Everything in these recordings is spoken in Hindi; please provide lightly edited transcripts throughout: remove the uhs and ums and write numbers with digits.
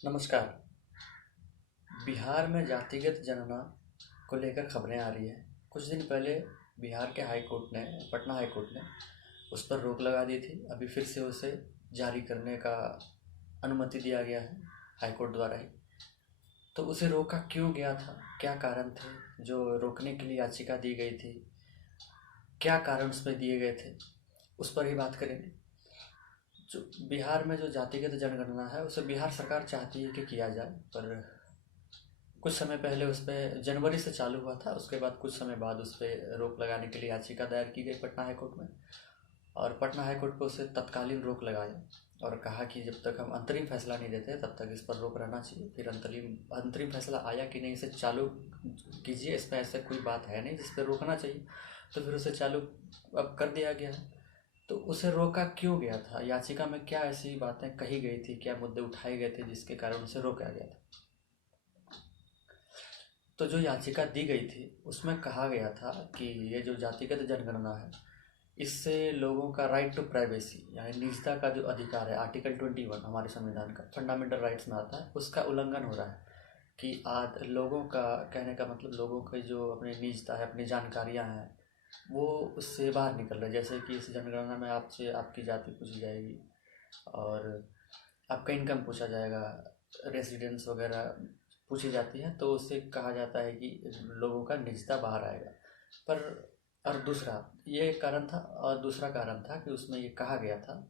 नमस्कार। बिहार में जातिगत जनगणना को लेकर खबरें आ रही हैं। कुछ दिन पहले बिहार के हाई कोर्ट ने पटना हाई कोर्ट ने उस पर रोक लगा दी थी। अभी फिर से उसे जारी करने का अनुमति दिया गया है हाई कोर्ट द्वारा ही। तो उसे रोका क्यों गया था, क्या कारण थे जो रोकने के लिए याचिका दी गई थी, क्या कारण उसमें दिए गए थे, उस पर ही बात करेंगे। जो बिहार में जो जातिगत जनगणना है उसे बिहार सरकार चाहती है कि किया जाए, पर कुछ समय पहले उस पर जनवरी से चालू हुआ था। उसके बाद कुछ समय बाद उस पर रोक लगाने के लिए याचिका दायर की गई पटना हाई कोर्ट में, और पटना हाई कोर्ट को उसे तत्कालीन रोक लगाया और कहा कि जब तक हम अंतरिम फैसला नहीं देते तब तक इस पर रोक रहना चाहिए। फिर अंतरिम अंतरिम फैसला आया कि नहीं, इसे चालू कीजिए, इसमें ऐसे कोई बात है नहीं जिस पर रोकना चाहिए, तो फिर उसे चालू अब कर दिया गया है। तो उसे रोका क्यों गया था, याचिका में क्या ऐसी बातें कही गई थी, क्या मुद्दे उठाए गए थे जिसके कारण उसे रोका गया था। तो जो याचिका दी गई थी उसमें कहा गया था कि ये जो जातिगत जनगणना है इससे लोगों का राइट टू प्राइवेसी यानी निजता का जो अधिकार है, आर्टिकल 21 हमारे संविधान का फंडामेंटल राइट्स में आता है, उसका उल्लंघन हो रहा है। कि आज लोगों का कहने का मतलब लोगों की जो अपनी निजता है, अपनी जानकारियां हैं, वो उससे बाहर निकल रहे। जैसे कि इस जनगणना में आपसे आपकी जाति पूछी जाएगी और आपका इनकम पूछा जाएगा, रेसिडेंस वगैरह पूछी जाती है, तो उससे कहा जाता है कि लोगों का निजता बाहर आएगा। पर और दूसरा ये एक कारण था, और दूसरा कारण था कि उसमें ये कहा गया था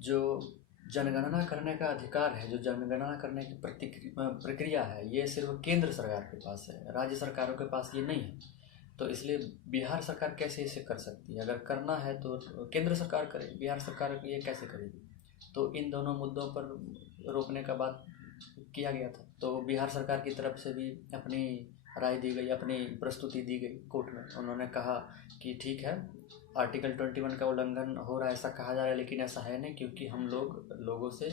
जो जनगणना करने का अधिकार है, जो जनगणना करने की प्रक्रिया है, ये सिर्फ केंद्र सरकार के पास है, राज्य सरकारों के पास ये नहीं है। तो इसलिए बिहार सरकार कैसे इसे कर सकती है, अगर करना है तो केंद्र सरकार करे, बिहार सरकार ये कैसे करेगी। तो इन दोनों मुद्दों पर रोकने का बात किया गया था। तो बिहार सरकार की तरफ से भी अपनी राय दी गई, अपनी प्रस्तुति दी गई कोर्ट में। उन्होंने कहा कि ठीक है, आर्टिकल 21 का उल्लंघन हो रहा है ऐसा कहा जा रहा है, लेकिन ऐसा है नहीं, क्योंकि हम लोगों से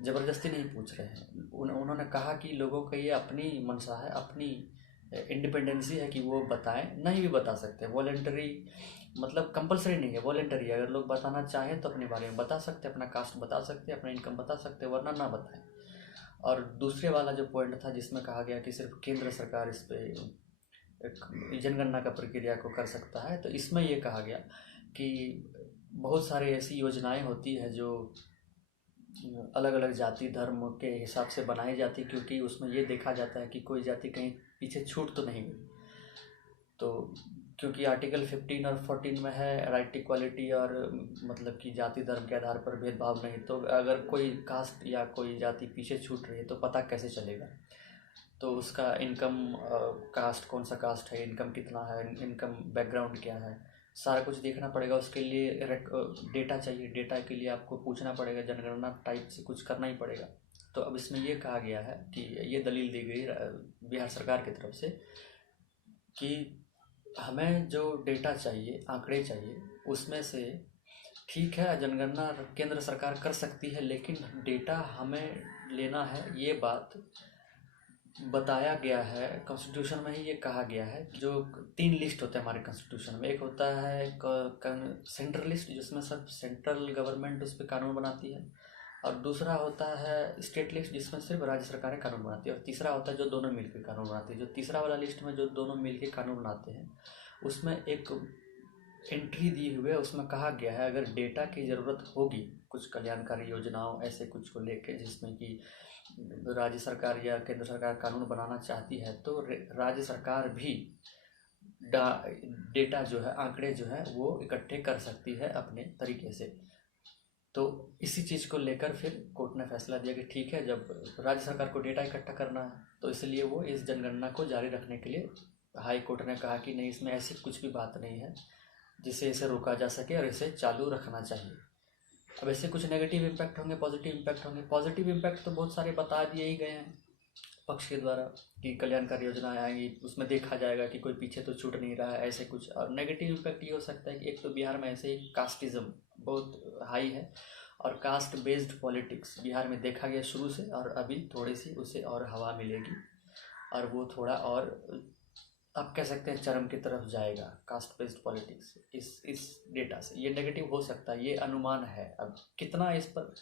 ज़बरदस्ती नहीं पूछ रहे हैं। उन्होंने कहा कि लोगों का ये अपनी मंशा है, अपनी इंडिपेंडेंसी है कि वो बताएं, नहीं भी बता सकते हैं। वॉलेंटरी मतलब कंपलसरी नहीं है, वॉलेंटरी है। अगर लोग बताना चाहें तो अपने बारे में बता सकते हैं, अपना कास्ट बता सकते हैं, अपना इनकम बता सकते हैं, वरना ना बताएं। और दूसरे वाला जो पॉइंट था जिसमें कहा गया कि सिर्फ केंद्र सरकार इस पे एक जनगणना का प्रक्रिया को कर सकता है, तो इसमें ये कहा गया कि बहुत सारे ऐसी योजनाएं होती है जो अलग अलग जाति धर्म के हिसाब से बनाई जाती, क्योंकि उसमें ये देखा जाता है कि कोई जाति कहीं पीछे छूट तो नहीं गई। तो क्योंकि आर्टिकल 15 और 14 में है राइट इक्वालिटी, और मतलब कि जाति धर्म के आधार पर भेदभाव नहीं, तो अगर कोई कास्ट या कोई जाति पीछे छूट रही है तो पता कैसे चलेगा। तो उसका इनकम, कास्ट कौन सा कास्ट है, इनकम कितना है, इनकम बैकग्राउंड क्या है, सारा कुछ देखना पड़ेगा। उसके लिए डेटा चाहिए, डेटा के लिए आपको पूछना पड़ेगा, जनगणना टाइप से कुछ करना ही पड़ेगा। तो अब इसमें ये कहा गया है कि ये दलील दी गई बिहार सरकार की तरफ से कि हमें जो डेटा चाहिए, आंकड़े चाहिए, उसमें से ठीक है जनगणना केंद्र सरकार कर सकती है, लेकिन डेटा हमें लेना है, ये बात बताया गया है। कॉन्स्टिट्यूशन में ही ये कहा गया है। जो 3 लिस्ट होते हैं हमारे कॉन्स्टिट्यूशन में, एक होता है सेंट्रल लिस्ट जिसमें सब सेंट्रल गवर्नमेंट उस पर कानून बनाती है, और दूसरा होता है स्टेट लिस्ट जिसमें सिर्फ राज्य सरकारें कानून बनाती है, और तीसरा होता है जो दोनों मिलकर कानून बनाती है। जो तीसरा वाला लिस्ट में जो दोनों मिलकर कानून बनाते हैं उसमें एक एंट्री दी हुई है, उसमें कहा गया है अगर डेटा की ज़रूरत होगी कुछ कल्याणकारी योजनाओं ऐसे कुछ को लेके जिसमें कि राज्य सरकार या केंद्र सरकार कानून बनाना चाहती है, तो राज्य सरकार भी डेटा जो है, आंकड़े जो है वो इकट्ठे कर सकती है अपने तरीके से। तो इसी चीज़ को लेकर फिर कोर्ट ने फैसला दिया कि ठीक है, जब राज्य सरकार को डेटा इकट्ठा करना है तो इसलिए वो इस जनगणना को जारी रखने के लिए हाई कोर्ट ने कहा कि नहीं, इसमें ऐसी कुछ भी बात नहीं है जिससे इसे रोका जा सके और इसे चालू रखना चाहिए। अब ऐसे कुछ नेगेटिव इम्पैक्ट होंगे, पॉजिटिव इम्पैक्ट होंगे। पॉजिटिव इम्पैक्ट तो बहुत सारे बता दिए ही गए हैं पक्ष के द्वारा कि कल्याणकारी योजनाएं आएंगी, उसमें देखा जाएगा कि कोई पीछे तो छूट नहीं रहा है, ऐसे कुछ। और नेगेटिव इम्पैक्ट ये हो सकता है कि एक तो बिहार में ऐसे ही कास्टिज्म बहुत हाई है, और कास्ट बेस्ड पॉलिटिक्स बिहार में देखा गया शुरू से, और अभी थोड़ी सी उसे और हवा मिलेगी, और वो थोड़ा और आप कह सकते हैं चरम की तरफ जाएगा कास्ट बेस्ड पॉलिटिक्स। इस डेटा से ये नेगेटिव हो सकता है, ये अनुमान है। अब कितना इस पर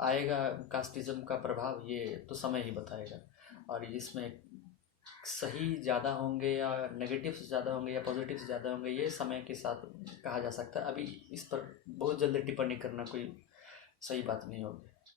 आएगा कास्टिज्म का प्रभाव, ये तो समय ही बताएगा। और इसमें सही ज़्यादा होंगे या नेगेटिव्स ज़्यादा होंगे या पॉजिटिव्स ज़्यादा होंगे, ये समय के साथ कहा जा सकता है। अभी इस पर बहुत जल्दी टिप्पणी करना कोई सही बात नहीं होगी।